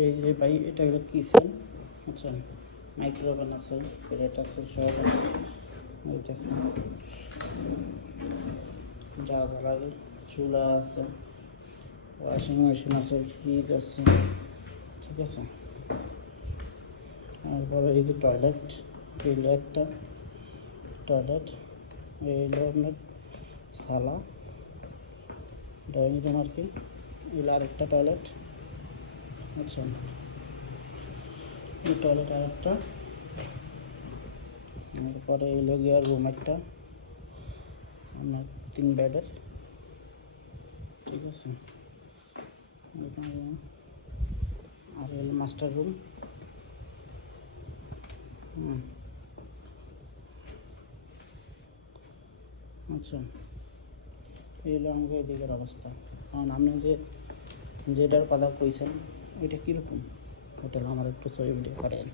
এই যে ভাই এটা হলো কিচেন, আচ্ছা মাইক্রোওভেন আছে, প্লেট আছে, সব আছে। ওই দেখেন যা যা লাগে, চুলা আছে, ওয়াশিং মেশিন আছে, ফ্রিজ আছে, ঠিক আছে। তারপরে এই যে টয়লেট, এই হলো একটা টয়লেট, এই হলো আপনার সালা, ড্রয়িং রুম আর কি, এগুলো আরেকটা টয়লেট, আচ্ছা এই টয়লেট আরেকটা। তারপরে এলো গিয়ে রুম একটা আপনার 3 বেডের, ঠিক আছে। আর হলো মাস্টার রুম। আচ্ছা এই হলো আমাকে এদিকের অবস্থা। কারণ আপনি যেটার কথা কইছেন ওইটা কীরকম হোটেল আমার একটু ছবি ভিডিও করেন।